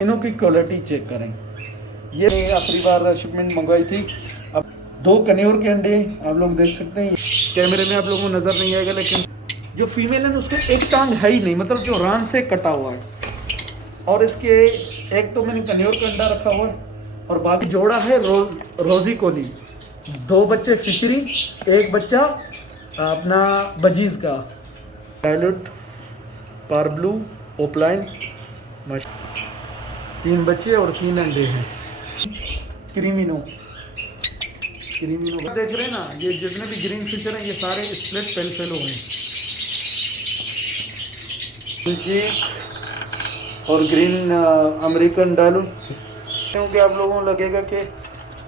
इनों की quality check करें। ये आखिरी बार शिपमेंट मंगवाई थी। अब 2 कन्योर के अंडे आप लोग देख सकते हैं। कैमरे में आप लोगों को नज़र नहीं आएगा, लेकिन जो फीमेल है ना उसको एक टांग है ही नहीं, मतलब जो रान से कटा हुआ है। और इसके एक तो मैंने कन्योर का अंडा रखा हुआ है और बाकी जोड़ा है रोजी कोली। 2 बच्चे फिशरी, एक बच्चा अपना बजीज का। डायलूट, पारब्लू, ओपलाइन, 3 बच्चे और 3 अंडे हैं। क्रीमिनो देख रहे हैं ना, ये जितने भी ग्रीन फिशर हैं ये सारे स्प्लिट पेल फेलो हैं। ये और ग्रीन अमेरिकन डायलूट, क्योंकि आप लोगों को लगेगा कि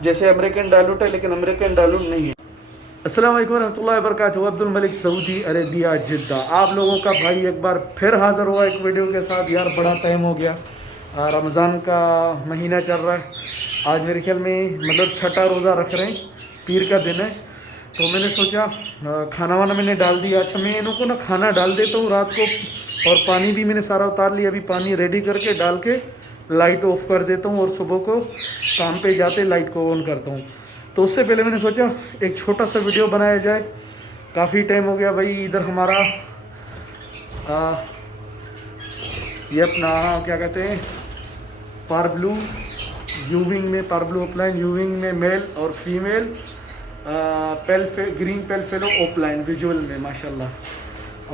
जैसे अमेरिकन डायलूट है, लेकिन अमेरिकन डायलूट नहीं है। अस्सलाम वालेकुम रहमतुल्लाहि व बरकातहू। अब्दुल मलिक सऊदी अरेबिया जिद्दा आप लोगों का भाई एक बार फिर हाज़िर हुआ एक वीडियो के साथ। यार बड़ा टाइम हो गया, रमज़ान का महीना चल रहा है। आज मेरे ख्याल में मतलब 6ठा रोज़ा रख रहे हैं, पीर का दिन है। तो मैंने सोचा खाना वाना मैंने डाल दिया। अच्छा, मैं इनको ना खाना डाल देता हूँ रात को, और पानी भी मैंने सारा उतार लिया। अभी पानी रेडी करके डाल के लाइट ऑफ कर देता हूँ, और सुबह को काम पे जाते लाइट को ऑन करता हूँ। तो उससे पहले मैंने सोचा एक छोटा सा वीडियो बनाया जाए। काफ़ी टाइम हो गया भाई। इधर हमारा ये अपना क्या कहते हैं, पारब्लू यूविंग में, पारब्लू ओपलाइन यूविंग में मेल और फीमेल, ग्रीन पेल फेलो ओपलाइन विजुअल में माशाल्लाह।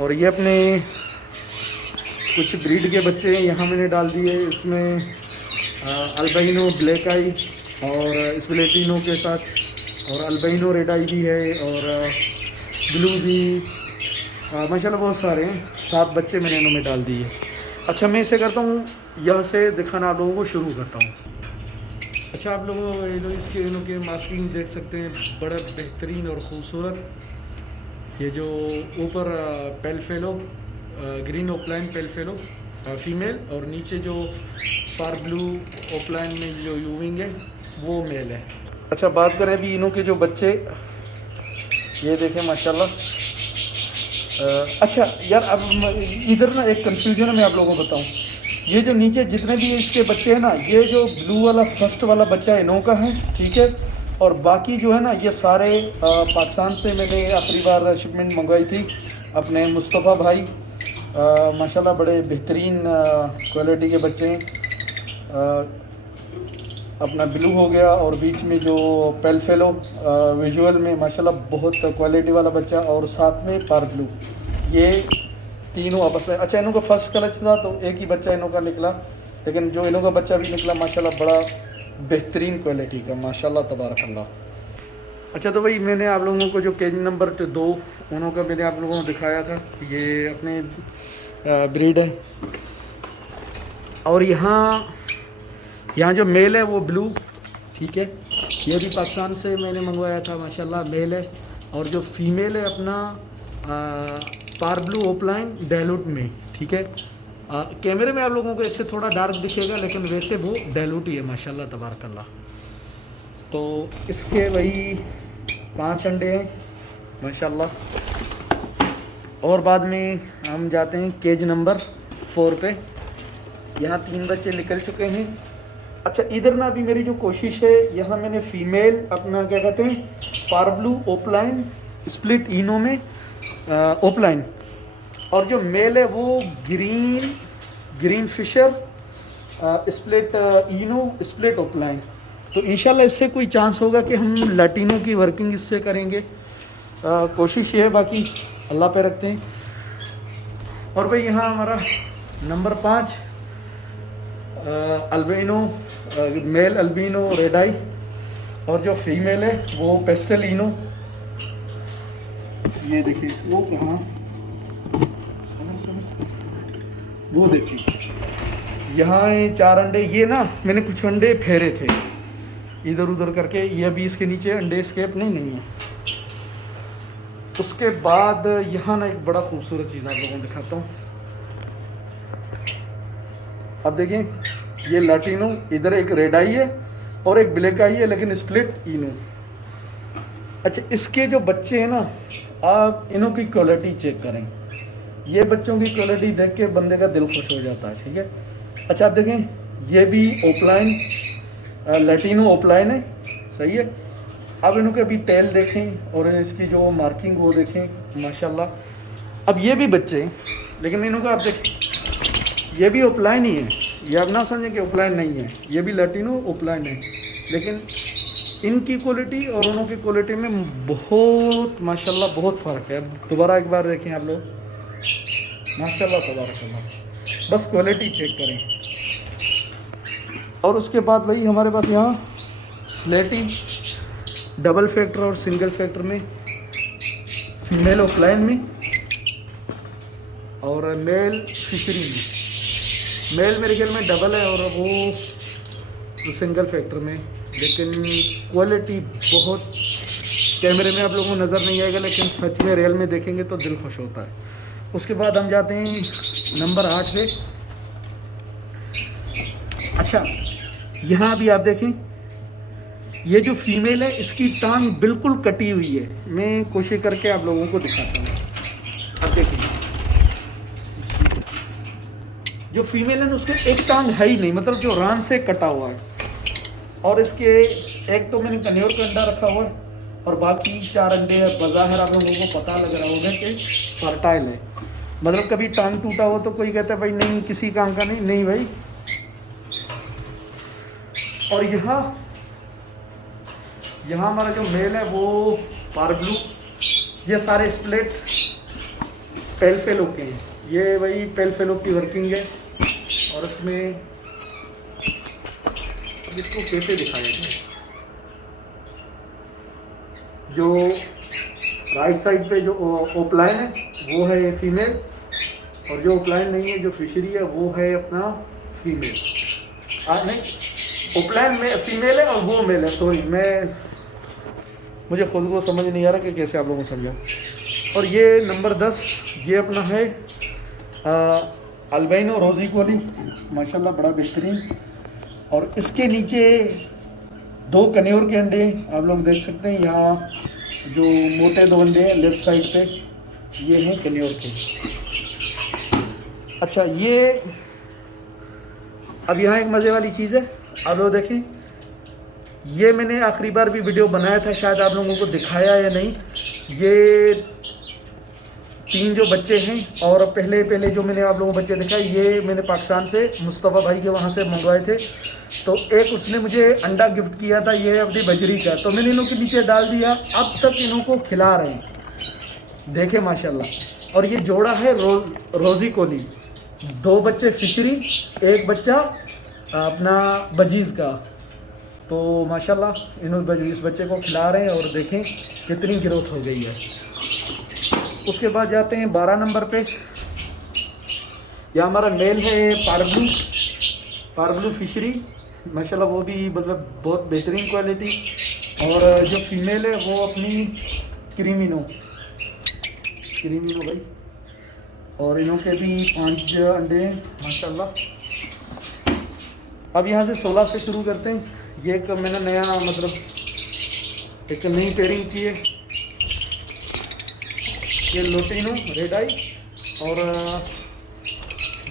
और ये अपने कुछ ब्रीड के बच्चे यहाँ मैंने डाल दिए। इसमें अल्बाइनो ब्लैक आई और स्प्लेटिनो के साथ, और अल्बाइनो रेड आई भी है, और ब्लू भी, माशाल्लाह बहुत सारे हैं। 7 बच्चे मैंने इनों में डाल दिए। अच्छा, मैं इसे करता हूँ, यहाँ से दिखाना आप लोगों को शुरू करता हूँ। अच्छा, आप लोग इसके इनों के मास्किंग देख सकते हैं, बड़ा बेहतरीन और ख़ूबसूरत। ये जो ऊपर पेल फेलो ग्रीन ओपलाइन पेल फेलो फीमेल, और नीचे जो पार ब्लू ओपलाइन में जो यूविंग है वो मेल है। अच्छा, बात करें अभी इनों के जो बच्चे, ये देखें माशाल्लाह। अच्छा यार, अब इधर ना एक कंफ्यूजन है, मैं आप लोगों को बताऊं। ये जो नीचे जितने भी इसके बच्चे हैं ना, ये जो ब्लू वाला फर्स्ट वाला बच्चा इनों का है, ठीक है। और बाकी जो है ना ये सारे पाकिस्तान से मैंने आखिरी बार शिपमेंट मंगवाई थी। अपने मुस्तफ़ा भाई माशाल्लाह बड़े बेहतरीन क्वालिटी के बच्चे हैं। अपना ब्लू हो गया, और बीच में जो पेल फेलो विजुअल में माशाल्लाह बहुत क्वालिटी वाला बच्चा, और साथ में पार ब्लू, ये तीनों आपस में। अच्छा, इनों का फर्स्ट कलच था तो एक ही बच्चा इनों का निकला, लेकिन जो इनों का बच्चा भी निकला माशाल्लाह बड़ा बेहतरीन क्वालिटी का, माशाल्लाह तबारकल्लाह। अच्छा, तो भाई मैंने आप लोगों को जो केज नंबर 2 उनों का मैंने आप लोगों को दिखाया था, ये अपने ब्रीड है। और यहाँ जो मेल है वो ब्लू, ठीक है। ये भी पाकिस्तान से मैंने मंगवाया था, माशाल्लाह मेल है। और जो फीमेल है अपना पार ब्लू ओपलाइन डायलूट में, ठीक है। कैमरे में आप लोगों को इससे थोड़ा डार्क दिखेगा, लेकिन वैसे वो डायलूट ही है माशाल्लाह तबारकल्लाह। तो इसके वही 5 अंडे हैं माशाल्लाह। और बाद में हम जाते हैं केज नंबर 4 पे। यहाँ 3 बच्चे निकल चुके हैं। अच्छा, इधर ना अभी मेरी जो कोशिश है, यहाँ मैंने फीमेल अपना क्या कहते हैं पारब्लू ओपलाइन स्प्लिट इनो में ओपलाइन, और जो मेल है वो ग्रीन फिशर स्प्लिट इनो स्प्लिट ओपलाइन। तो इंशाल्लाह इससे कोई चांस होगा कि हम लैटिनो की वर्किंग इससे करेंगे। कोशिश ये है, बाकी अल्लाह पे रखते हैं। और भाई यहाँ हमारा number 5 albino male albino red eye, और जो फीमेल है वो पेस्टल इनो। ये देखिए वो कहाँ, वो देखिए यहाँ 4 अंडे। ये ना मैंने कुछ अंडे फेरे थे इधर उधर करके, ये अभी इसके नीचे अंडे स्केप नहीं है। उसके बाद यहाँ ना एक बड़ा खूबसूरत चीज़ आप लोगों को दिखाता हूँ। अब देखें, ये लैटिनो, इधर एक रेड आई है और एक ब्लैक आई है, लेकिन स्प्लिट इनो। अच्छा, इसके जो बच्चे हैं ना, आप इनों की क्वालिटी चेक करें। ये बच्चों की क्वालिटी देख के बंदे का दिल खुश हो जाता है, ठीक है। अच्छा, आप देखें ये भी ओपलाइन, लैटिनो ओपलाइन है, सही है। अब इनके अभी टेल देखें और इसकी जो मार्किंग वो देखें माशाल्लाह। अब ये भी बच्चे हैं, लेकिन इनको आप देखें ये भी ओपलाइन ही है, ये आप ना समझें कि ओपलाइन नहीं है, ये भी लैटिनो ओपलाइन है, लेकिन इनकी क्वालिटी और उनों की क्वालिटी में बहुत माशाल्लाह बहुत फ़र्क है। दोबारा एक बार देखें आप लोग, माशाल्लाह तबारकल्लाह, बस क्वालिटी चेक करें। और उसके बाद भाई हमारे पास यहाँ स्लेटी डबल फैक्टर और सिंगल फैक्टर में, मेल ऑफलाइन में और मेल फिशरी में। मेल मेरे ख्याल में डबल है और वो सिंगल फैक्टर में, लेकिन क्वालिटी बहुत कैमरे में आप लोगों को नज़र नहीं आएगा, लेकिन सच में रियल में देखेंगे तो दिल खुश होता है। उसके बाद हम जाते हैं नंबर 8 पे। अच्छा, यहाँ भी आप देखें, ये जो फीमेल है इसकी टांग बिल्कुल कटी हुई है। मैं कोशिश करके आप लोगों को दिखाता हूँ। अब देखिए, जो फीमेल है ना उसके एक टांग है ही नहीं, मतलब जो रान से कटा हुआ है। और इसके एक तो मैंने कन्योर का अंडा रखा हुआ है और बाकी 4 अंडे हैं। बज़ाहिर आप लोगों को पता लग रहा होगा कि फर्टाइल है, मतलब कभी टांग टूटा हो तो कोई कहता है भाई नहीं किसी काम का नहीं, नहीं भाई। और यहाँ हमारा जो मेल है वो पारब्लू, ये सारे स्प्लिट पेलफेलो के हैं। ये वही पेलफेलो की वर्किंग है। और इसमें इसको कैसे दिखाया जाए, जो राइट साइड पे जो ओपलाइन है वो है फीमेल, और जो ओपलाइन नहीं है जो फिशरी है वो है अपना फीमेल। नहीं, ओपलाइन में फीमेल है और वो मेल है। सॉरी, मुझे खुद को समझ नहीं आ रहा कि कैसे आप लोगों को समझा। और ये नंबर 10, ये अपना है अल्बाइनो रोजी कोली, माशाल्लाह बड़ा बेहतरीन। और इसके नीचे 2 कन्योर के अंडे आप लोग देख सकते हैं। यहाँ जो मोटे 2 अंडे हैं लेफ्ट साइड पे, ये हैं कन्योर के। अच्छा, ये अब यहाँ एक मज़े वाली चीज़ है, आप लोग देखें, ये मैंने आखिरी बार भी वीडियो बनाया था, शायद आप लोगों को दिखाया या नहीं। ये 3 जो बच्चे हैं, और पहले जो मैंने आप लोगों को बच्चे दिखाए ये मैंने पाकिस्तान से मुस्तफ़ा भाई के वहाँ से मंगवाए थे। तो एक उसने मुझे अंडा गिफ्ट किया था, ये अपनी बजरी का, तो मैंने इनों के नीचे डाल दिया। अब तक इन्हों को खिला रहे हैं, देखे माशाल्लाह। और ये जोड़ा है रोज़ी कोली, 2 बच्चे फिशरी, 1 बच्चा अपना बजीज़ का। तो माशाल्लाह इस बच्चे को खिला रहे हैं और देखें कितनी ग्रोथ हो गई है। उसके बाद जाते हैं 12 नंबर पे। यह हमारा मेल है पारब्लू फिशरी, माशाल्लाह वो भी मतलब बहुत बेहतरीन क्वालिटी। और जो फीमेल है वो अपनी क्रीमिनो भाई, और इनों के भी 5 अंडे हैं माशाल्लाह। अब यहाँ से 16 से शुरू करते हैं। ये एक मैंने नया मतलब एक नई पेयरिंग की है, ये लोटिनो रेड आई और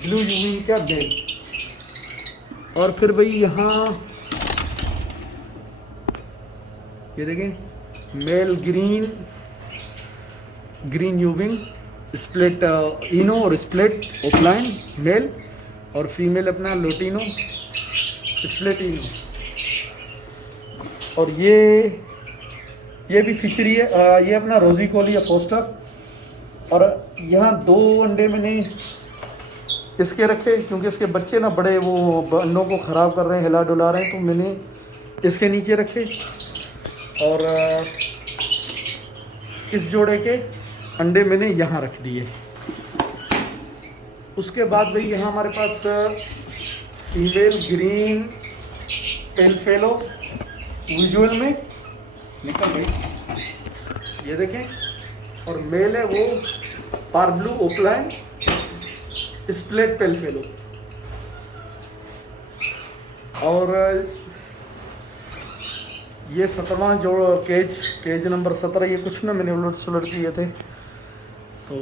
ब्लू यूवी का बेल। और फिर भाई यहाँ ये देखें, मेल ग्रीन यूविंग, स्प्लिट इनो और स्प्लिट ओपलाइन मेल, और फीमेल अपना लोटिनो स्प्लिट इनो। और ये भी फिशरी है, ये अपना रोजी कोली या पोस्टर। और यहाँ 2 अंडे मैंने इसके रखे क्योंकि इसके बच्चे ना बड़े वो अंडों को ख़राब कर रहे हैं, हिला डुला रहे हैं, तो मैंने इसके नीचे रखे। और इस जोड़े के अंडे मैंने यहाँ रख दिए। उसके बाद भाई यहाँ हमारे पास फीमेल ग्रीन पेलफेलो विजुअल में निकल भाई, ये देखें। और मेल है वो पारब्लू ओपलाइन स्प्लिट पेलफेलो। और ये 17वां जो केज नंबर 17, ये कुछ ना मैंने उलट सुलट किए थे, तो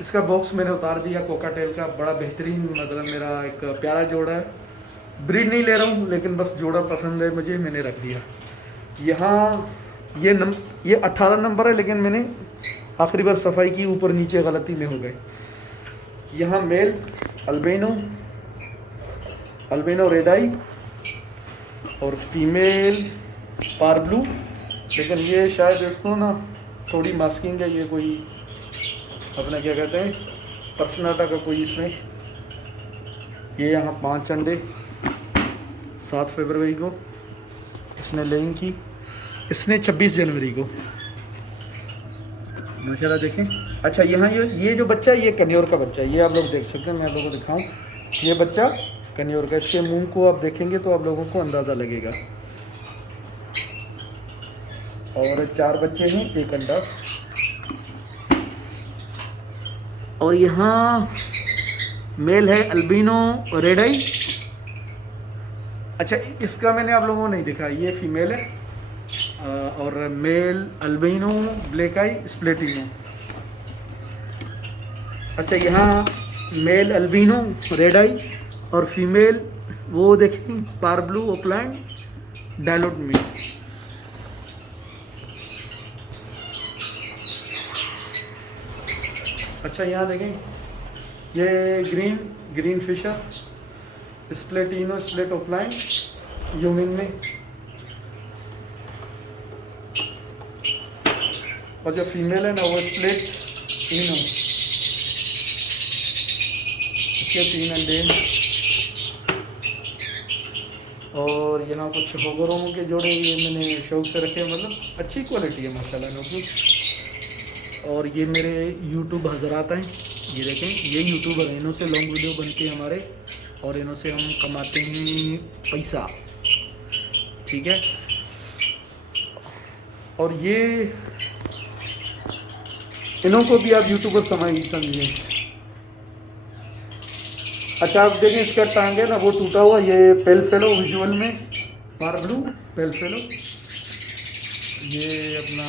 इसका बॉक्स मैंने उतार दिया। कोकाटेल का बड़ा बेहतरीन, मतलब मेरा एक प्यारा जोड़ा है, ब्रीड नहीं ले रहा हूँ, लेकिन बस जोड़ा पसंद है मुझे, मैंने रख दिया। यहाँ ये 18 नंबर है, लेकिन मैंने आखिरी बार सफाई की, ऊपर नीचे गलती में हो गए। यहाँ मेल अल्बिनो रेड आई और फीमेल पारब्लू, लेकिन ये शायद इसको ना थोड़ी मास्किंग है, ये कोई अपना क्या कहते हैं पर्सनाटा का कोई इसमें। ये यहाँ 5 अंडे 7 फरवरी को इसने लेइंग की, इसने 26 जनवरी को माशाल्लाह देखें। अच्छा यहाँ ये जो बच्चा है ये कन्योर का बच्चा है, ये आप लोग देख सकते हैं, मैं आप लोगों को दिखाऊं, ये बच्चा कन्योर का। इसके मुंह को आप देखेंगे तो आप लोगों को अंदाज़ा लगेगा। और 4 बच्चे हैं, 1 अंडा। और यहाँ मेल है अल्बिनो रेड आई। अच्छा इसका मैंने आप लोगों को नहीं दिखा, ये फीमेल है। और मेल अल्बिनो ब्लैक आई स्प्लेटिनो। अच्छा यहाँ मेल अल्बिनो रेड आई और फीमेल वो देखें पारब्लू ओपलैंड डायलोट में। अच्छा यहाँ देखें ये ग्रीन फिशर स्प्लेटिनो स्प्लेट ओपलैंड यूमिन में। और जो फीमेल है ना वो स्प्लेटिनो, इसके 3 अंडे। और यहाँ कुछ होगरों के जोड़े ये मैंने शौक से रखे, मतलब अच्छी क्वालिटी है माशाल्लाह नोटबुक। और ये मेरे यूट्यूब हजरात हैं, ये देखें ये यूट्यूबर हैं, इन्हों से लॉन्ग वीडियो बनते हैं हमारे, और इन्हों से हम कमाते हैं पैसा, ठीक है। और ये इन्हों को भी आप यूट्यूबर समझिए। अच्छा आप देखें इसका टांग है ना वो टूटा हुआ, ये पेल फेलो विजुअल में पारब्लू पेल फेलो, ये अपना।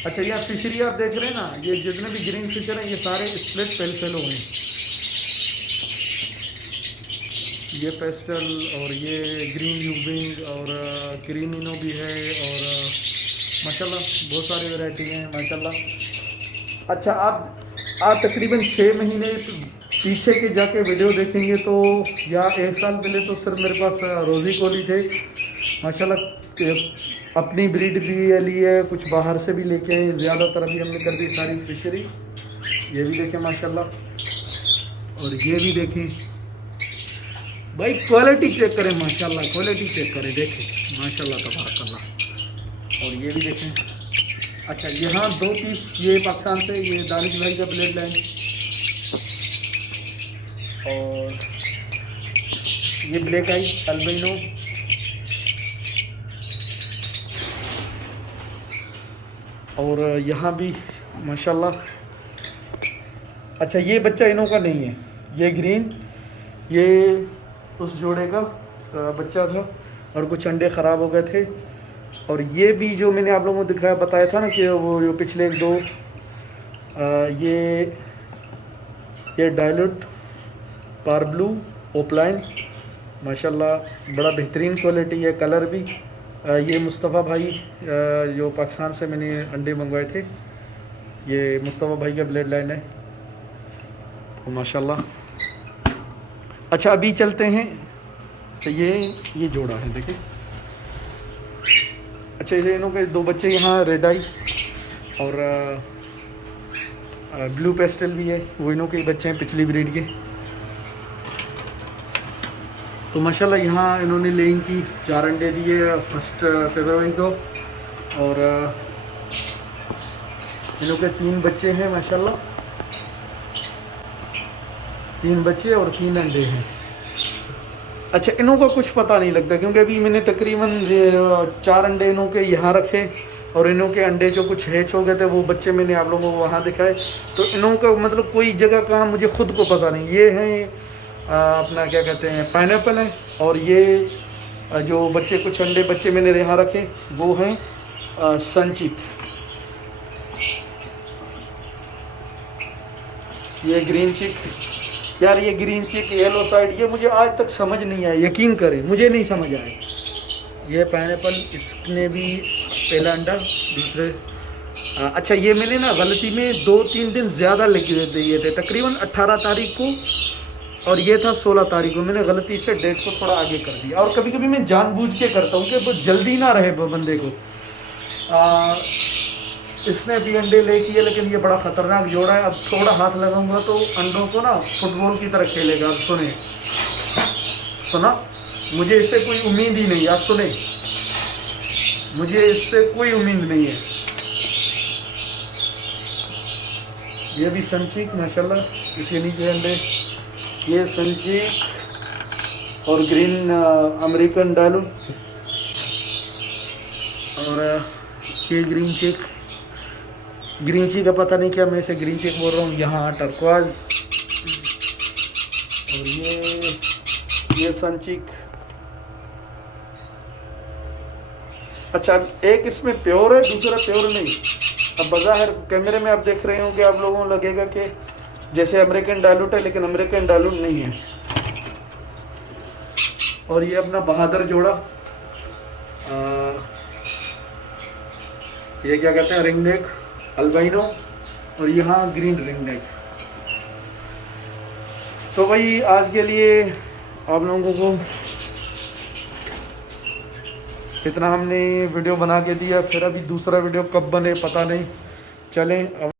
अच्छा यहाँ फिशरी आप देख रहे हैं ना, ये जितने भी ग्रीन फिशर हैं ये सारे स्प्लिट पेल फेलो हैं। ये पेस्टल और ये ग्रीन यूबिंग और ग्रीन इनो भी है, और माशाल्लाह बहुत सारी वैरायटी हैं माशाल्लाह। अच्छा आप तकरीबन 6 महीने पीछे के जाके वीडियो देखेंगे तो, या 1 साल पहले तो सिर्फ मेरे पास रोज़ी कोली थे माशाल्लाह। अपनी ब्रीड भी ली है, कुछ बाहर से भी लेके आए, ज़्यादातर अभी हमने कर दी सारी फिशरी। ये भी देखें माशाल्लाह, और ये भी देखें भाई, क्वालिटी चेक करें माशाल्लाह, क्वालिटी चेक करें, देखें माशाल्लाह तबारकल्लाह। और ये भी देखें। अच्छा यहाँ 2 पीस ये पाकिस्तान से, ये दानिश भाई का ब्लड लाइन, और ये ब्लैक आई अल्बिनो। और यहाँ भी माशाल्लाह। अच्छा ये बच्चा इनों का नहीं है, ये ग्रीन, ये उस जोड़े का बच्चा था और कुछ अंडे ख़राब हो गए थे। और ये भी जो मैंने आप लोगों को दिखाया बताया था ना कि वो जो पिछले 2 ये डायलूट पारब्लू ओपलाइन माशाल्लाह बड़ा बेहतरीन क्वालिटी है, कलर भी। ये मुस्तफ़ा भाई जो पाकिस्तान से मैंने अंडे मंगवाए थे, ये मुस्तफ़ा भाई का ब्लड लाइन है तो माशाल्लाह। अच्छा अभी चलते हैं, तो ये जोड़ा है देखिए। अच्छा ये इनों के 2 बच्चे यहाँ रेड आई और ब्लू पेस्टल भी है, वो इनों के बच्चे हैं पिछली ब्रीड के। तो माशाल्लाह यहाँ इन्होंने लेइंग की 4 अंडे दिए 1 फरवरी को, और इनों के 3 बच्चे हैं माशाल्लाह, 3 बच्चे और 3 अंडे हैं। अच्छा इनों का कुछ पता नहीं लगता, क्योंकि अभी मैंने तकरीबन 4 अंडे इनों के यहाँ रखे, और इनों के अंडे जो कुछ हैच हो गए थे वो बच्चे मैंने आप लोगों को वहाँ दिखाए। तो इनों का मतलब कोई जगह का मुझे ख़ुद को पता नहीं। ये हैं अपना क्या कहते हैं पाइनएप्पल है, और ये जो बच्चे कुछ अंडे बच्चे मैंने यहाँ रखे वो हैं सनचिक। ये ग्रीन चिक यार ये ग्रीन चिक येलो साइड ये मुझे आज तक समझ नहीं आया, यकीन करें मुझे नहीं समझ आया। ये पाइनएप्पल इसने भी पहला अंडा दूसरे अच्छा ये मैंने ना गलती में 2-3 दिन ज़्यादा लेके दिए थे, तकरीबन 18 तारीख को और ये था 16 तारीख को। मैंने गलती से डेट को थोड़ा आगे कर दिया और कभी कभी मैं जानबूझ के करता हूँ कि वो जल्दी ना रहे बंदे को। इसने भी अंडे ले किए लेकिन ये बड़ा ख़तरनाक जोड़ा है। अब थोड़ा हाथ लगाऊंगा तो अंडों को ना फुटबॉल की तरह खेलेगा। अब सुने सुना, मुझे इससे कोई उम्मीद ही नहीं। आप सुने, मुझे इससे कोई उम्मीद नहीं है। ये भी सनचीक माशाल्लाह, इसके नीचे अंडे। ये सनचीक और ग्रीन अमेरिकन डालू और ये ग्रीन चीक। ग्रीन चीक का पता नहीं क्या मैं इसे ग्रीन चीक बोल रहा हूँ। यहाँ टर्कवाज और ये सनचीक। अच्छा एक इसमें प्योर है दूसरा प्योर नहीं। अब बज़ाहिर कैमरे में आप देख रहे हो कि आप लोगों को लगेगा कि जैसे अमेरिकन डालूट है, लेकिन अमेरिकन डालूट नहीं है। और ये अपना बहादुर जोड़ा, ये क्या कहते हैं, रिंग नेक अल्बाइनो और यहाँ ग्रीन रिंग नेक। तो भाई आज के लिए आप लोगों को इतना हमने वीडियो बना के दिया, फिर अभी दूसरा वीडियो कब बने पता नहीं। चलें अब